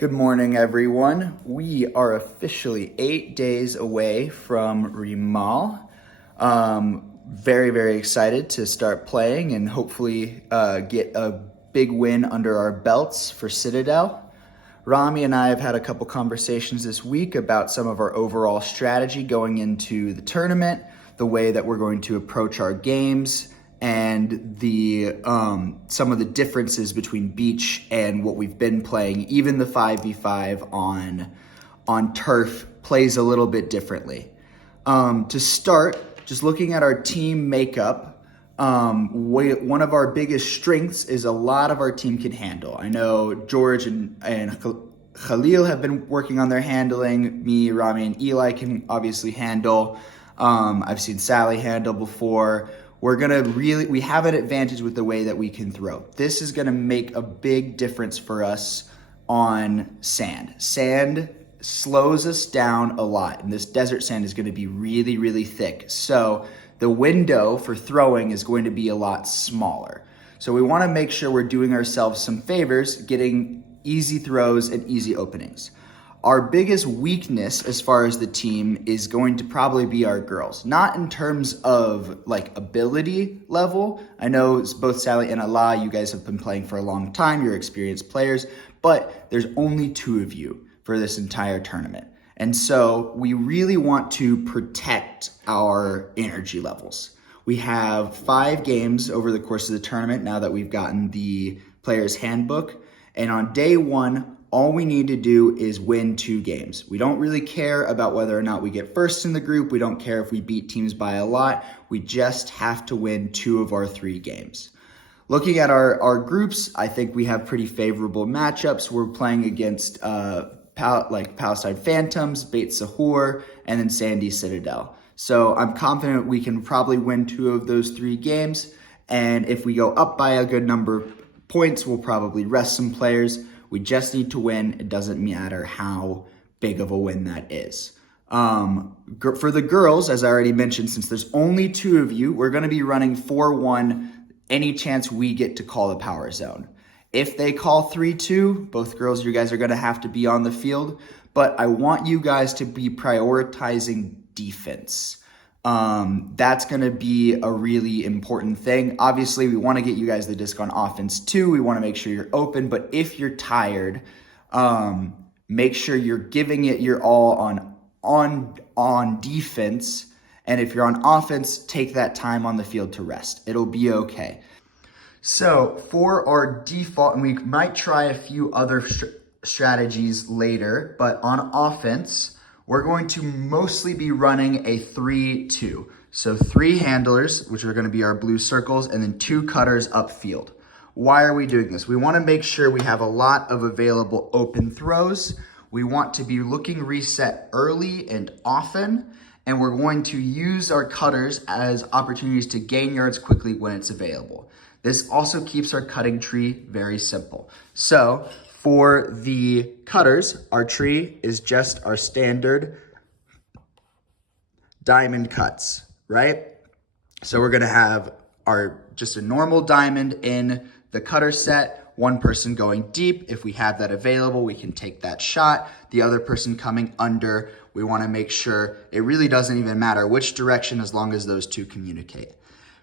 Good morning, everyone. We are officially 8 days away from Remal. Very excited to start playing and hopefully get a big win under our belts for Citadel. Rami and I have had a couple conversations this week about some of our overall strategy going into the tournament, the way that we're going to approach our games, and the some of the differences between beach and what we've been playing. Even the 5v5 on turf plays a little bit differently. To start, just looking at our team makeup, one of our biggest strengths is a lot of our team can handle. I know George and Khalil have been working on their handling. Me, Rami, and Eli can obviously handle. I've seen Sally handle before. We have an advantage with the way that we can throw. This is gonna make a big difference for us on sand. Sand slows us down a lot, and this desert sand is gonna be really thick. So the window for throwing is going to be a lot smaller. So we wanna make sure we're doing ourselves some favors, getting easy throws and easy openings. Our biggest weakness as far as the team is going to probably be our girls. Not in terms of like ability level. I know both Sally and Allah, you guys have been playing for a long time, you're experienced players, but there's only 2 of you for this entire tournament. And so we really want to protect our energy levels. We have 5 games over the course of the tournament now that we've gotten the player's handbook. And on day 1, all we need to do is win 2 games. We don't really care about whether or not we get first in the group. We don't care if we beat teams by a lot. We just have to win 2 of our 3 games. Looking at our groups, I think we have pretty favorable matchups. We're playing against Palestine Phantoms, Beit Sahur, and then Sandy Citadel. So I'm confident we can probably win 2 of those 3 games. And if we go up by a good number of points, we'll probably rest some players. We just need to win. It doesn't matter how big of a win that is. For the girls, as I already mentioned, since there's only 2 of you, we're going to be running 4-1 any chance we get to call the power zone. If they call 3-2, both girls, you guys are going to have to be on the field. But I want you guys to be prioritizing defense. That's going to be a really important thing. Obviously, we want to get you guys the disc on offense too. We want to make sure you're open, but if you're tired, make sure you're giving it your all on defense. And if you're on offense, take that time on the field to rest. It'll be okay. So for our default, and we might try a few other strategies later, but on offense, we're going to mostly be running a 3-2. So 3 handlers, which are going to be our blue circles, and then 2 cutters upfield. Why are we doing this? We want to make sure we have a lot of available open throws. We want to be looking reset early and often, and we're going to use our cutters as opportunities to gain yards quickly when it's available. This also keeps our cutting tree very simple. So for the cutters, our tree is just our standard diamond cuts, right? So we're gonna have just a normal diamond in the cutter set, one person going deep. If we have that available, we can take that shot. The other person coming under, we wanna make sure it really doesn't even matter which direction as long as those 2 communicate.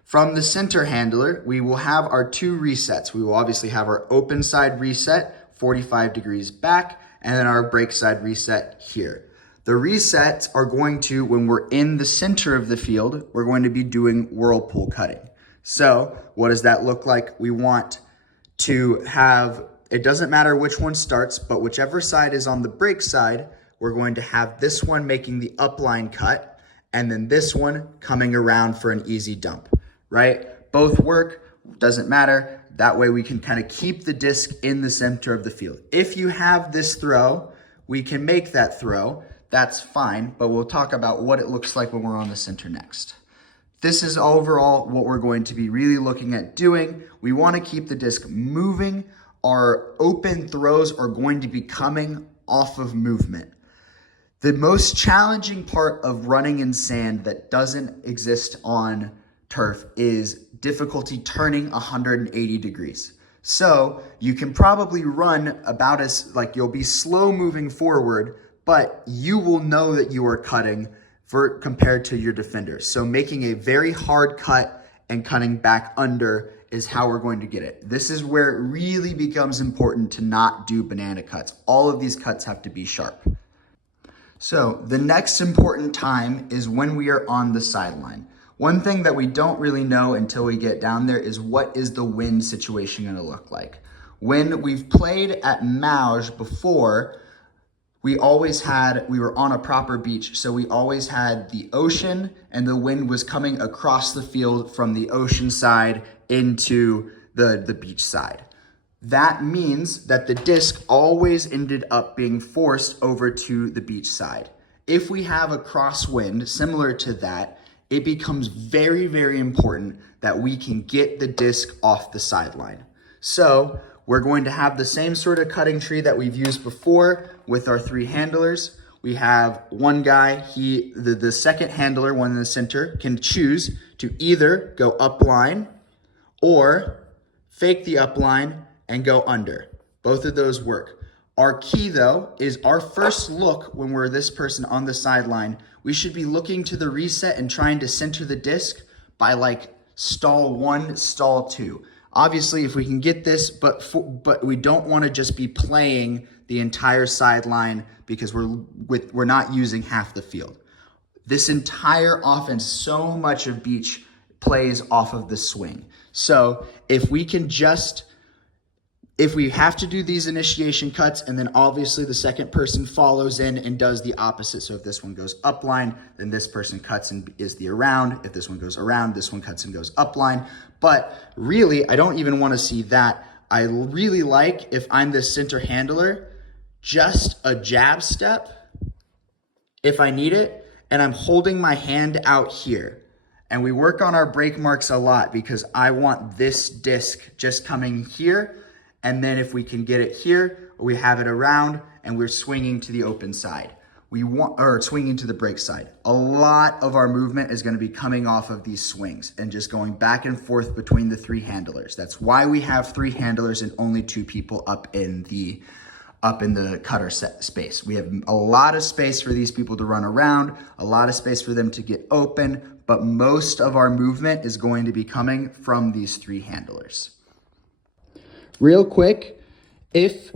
From the center handler, we will have our 2 resets. We will obviously have our open side reset, 45 degrees back, and then our break side reset here. The resets are going to, when we're in the center of the field, we're going to be doing whirlpool cutting. So what does that look like? We want to have, it doesn't matter which one starts, but whichever side is on the break side, we're going to have this one making the upline cut, and then this one coming around for an easy dump, right? Both work, doesn't matter. That way we can kind of keep the disc in the center of the field. If you have this throw, we can make that throw. That's fine, but we'll talk about what it looks like when we're on the center next. This is overall what we're going to be really looking at doing. We want to keep the disc moving. Our open throws are going to be coming off of movement. The most challenging part of running in sand that doesn't exist on turf is difficulty turning 180 degrees. So you can probably run about as, like, you'll be slow moving forward, but you will know that you are cutting compared to your defenders. So making a very hard cut and cutting back under is how we're going to get it. This is where it really becomes important to not do banana cuts. All of these cuts have to be sharp. So the next important time is when we are on the sideline. One thing that we don't really know until we get down there is what is the wind situation gonna look like. When we've played at Mauge before, we were on a proper beach, so we always had the ocean and the wind was coming across the field from the ocean side into the beach side. That means that the disc always ended up being forced over to the beach side. If we have a crosswind similar to that, it becomes very, very important that we can get the disc off the sideline. So we're going to have the same sort of cutting tree that we've used before with our 3 handlers. We have one guy, the second handler, one in the center, can choose to either go up line or fake the up line and go under. Both of those work. Our key though is our first look when we're this person on the sideline, we should be looking to the reset and trying to center the disc by like stall 1, stall 2. Obviously, if we can get this, but we don't want to just be playing the entire sideline because we're not using half the field. This entire offense, so much of beach plays off of the swing. So if we have to do these initiation cuts, and then obviously the second person follows in and does the opposite. So if this one goes up line, then this person cuts and is the around. If this one goes around, this one cuts and goes up line. But really, I don't even want to see that. I really like, if I'm the center handler, just a jab step if I need it, and I'm holding my hand out here. And we work on our break marks a lot because I want this disc just coming here. And then if we can get it here, or we have it around and we're swinging to the open side. Swinging to the break side. A lot of our movement is going to be coming off of these swings and just going back and forth between the 3 handlers. That's why we have 3 handlers and only 2 people up in the cutter set space. We have a lot of space for these people to run around, a lot of space for them to get open, but most of our movement is going to be coming from these 3 handlers. Real quick, if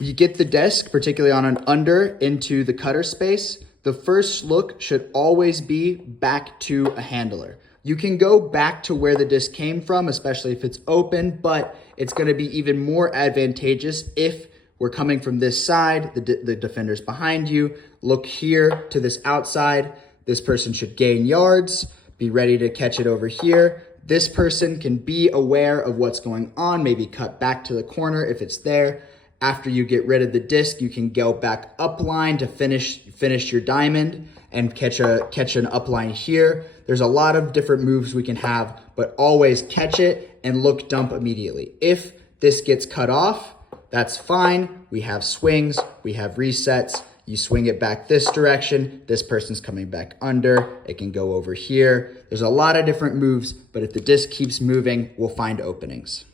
you get the disc, particularly on an under, into the cutter space, the first look should always be back to a handler. You can go back to where the disc came from, especially if it's open, but it's going to be even more advantageous if we're coming from this side, the defender's behind you. Look here to this outside. This person should gain yards, be ready to catch it over here. This person can be aware of what's going on, maybe cut back to the corner if it's there. After you get rid of the disc, you can go back up line to finish your diamond and catch an up line here. There's a lot of different moves we can have, but always catch it and look dump immediately. If this gets cut off, that's fine. We have swings, we have resets. You swing it back this direction, this person's coming back under, it can go over here. There's a lot of different moves, but if the disc keeps moving, we'll find openings.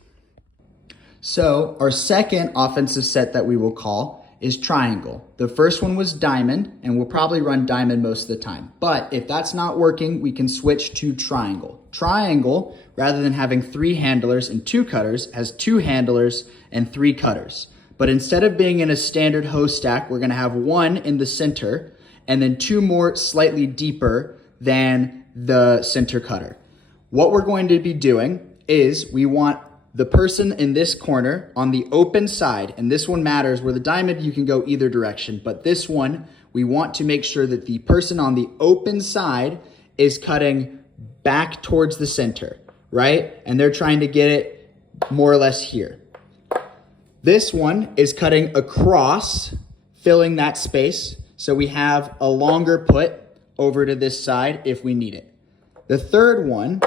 So our second offensive set that we will call is triangle. The first one was diamond, and we'll probably run diamond most of the time. But if that's not working, we can switch to triangle. Triangle, rather than having 3 handlers and 2 cutters, has 2 handlers and 3 cutters. But instead of being in a standard hoe stack, we're gonna have 1 in the center and then 2 more slightly deeper than the center cutter. What we're going to be doing is we want the person in this corner on the open side, and this one matters, where the diamond you can go either direction, but this one, we want to make sure that the person on the open side is cutting back towards the center, right? And they're trying to get it more or less here. This one is cutting across, filling that space, so we have a longer put over to this side if we need it. The third one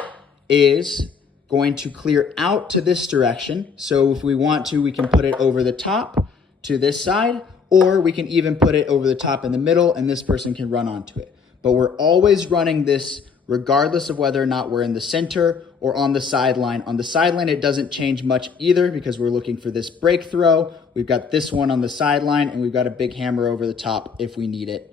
is going to clear out to this direction. So if we want to, we can put it over the top to this side, or we can even put it over the top in the middle and this person can run onto it. But we're always running this regardless of whether or not we're in the center or on the sideline. On the sideline, it doesn't change much either because we're looking for this break throw. We've got this one on the sideline, and we've got a big hammer over the top if we need it.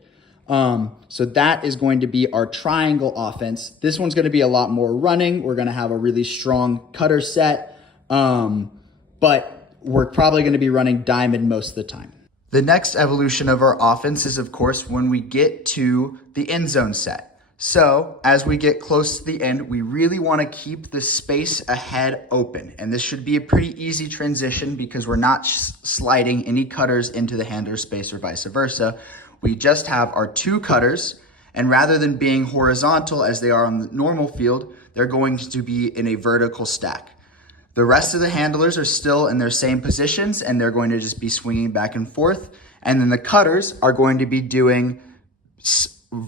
So that is going to be our triangle offense. This one's going to be a lot more running. We're going to have a really strong cutter set, but we're probably going to be running diamond most of the time. The next evolution of our offense is, of course, when we get to the Endzone Set. So as we get close to the end, we really want to keep the space ahead open. And this should be a pretty easy transition because we're not sliding any cutters into the handler space or vice versa. We just have our 2 cutters, and rather than being horizontal as they are on the normal field, they're going to be in a vertical stack. The rest of the handlers are still in their same positions, and they're going to just be swinging back and forth. And then the cutters are going to be doing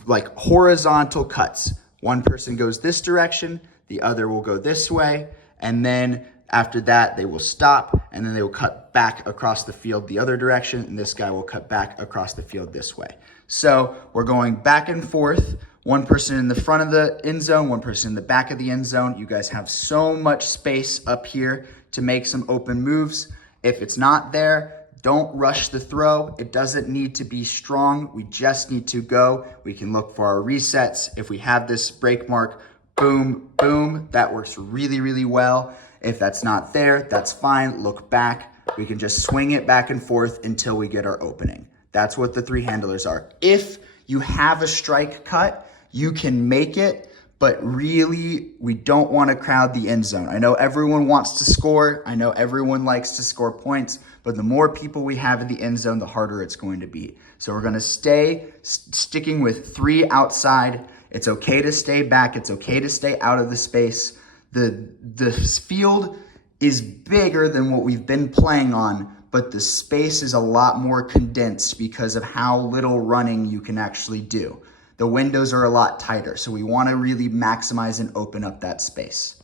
like horizontal cuts. One person goes this direction, the other will go this way, and then after that they will stop, and then they will cut back across the field the other direction, and this guy will cut back across the field this way. So we're going back and forth, one person in the front of the end zone, one person in the back of the end zone. You guys have so much space up here to make some open moves. If it's not there, don't rush the throw. It doesn't need to be strong. We just need to go. We can look for our resets. If we have this break mark, boom, boom, that works really, really well. If that's not there, that's fine. Look back. We can just swing it back and forth until we get our opening. That's what the 3 handlers are. If you have a strike cut, you can make it, but really, we don't want to crowd the end zone. I know everyone wants to score. I know everyone likes to score points, but the more people we have in the end zone, the harder it's going to be. So we're going to stay sticking with 3 outside. It's okay to stay back. It's okay to stay out of the space. The field is bigger than what we've been playing on, but the space is a lot more condensed because of how little running you can actually do. The windows are a lot tighter, so we want to really maximize and open up that space.